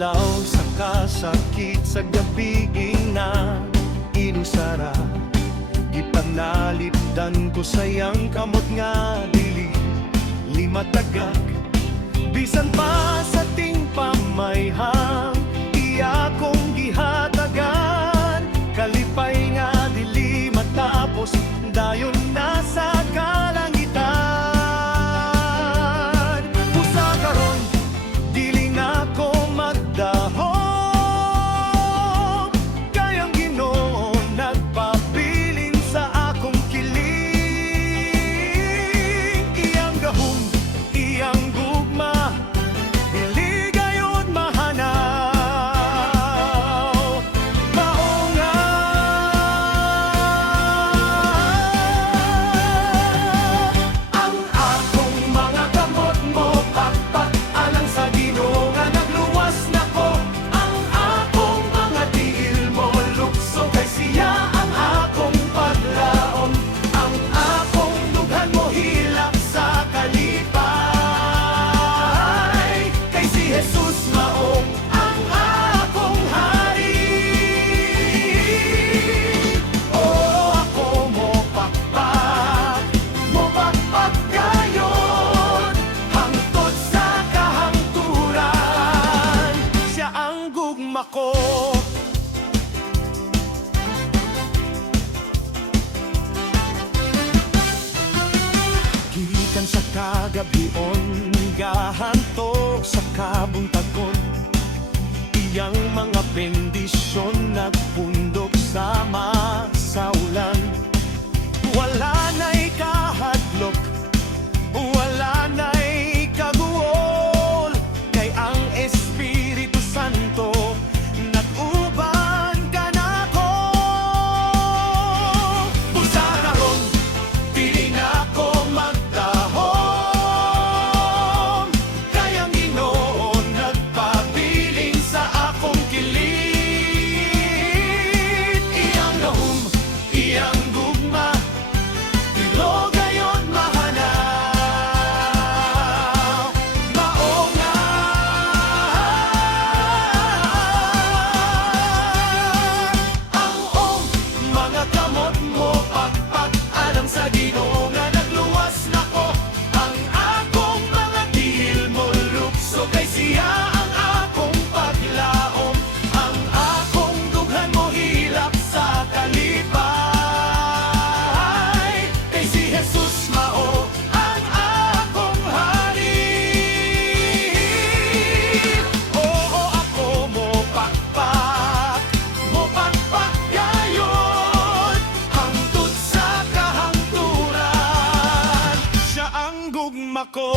adlaw sa kasakit sa gabing na inusara, gipanalipdan ko sayang kamot nga dili limatagak. Bisan pa sa ting pamayhang iya kong gihatagan, kalipay nga dili matapos dayon na sa kalangitan. Pusa karon dili na ko magdahom, kayang Ginoo nagpabilin sa akong kiling. Iyang gahom, iyang gugma, dili gayon mahanaw. Mao nga ang akong mga kamot mo pakpak alang sa Ginoo nga nagluwas nako. Ang akong mga tiil mo lukso kay siya ang akong paglaom. Ang akong dughan mo hilak sa kalipay, kay si Jesus maong ang akong hari. Oo, ako mo pakpak gayon, hangtod sa kahangturan, siya ang gugma ko. Gikan sa kagabion, gahantok sa kabuntagon, iyang mga bendisyon nagpundok sama sa ulan. Wala na'y kahadlok, wala na'y kaguol, kay ang Espiritu Santo nag-uban ka nako. Pusa karon dili na ko magdahom, kayang Ginoo nagpabilin sa akong kilit. Iyang gahom, iyang gugma, dilo gayon mahanaw. Mao nga ang mga kamot mo pakpak alang sa Ginoo nga nagluwas nako. Ang akong mga tiil mo lukso kay siya ang akong paglaom. Ang akong dughan mo hilak sa kalipay, kay si Jesus mao ang akong hari. Oo, ako mo pakpak gayon, hangtod sa kahangturan, siya ang gugma ko.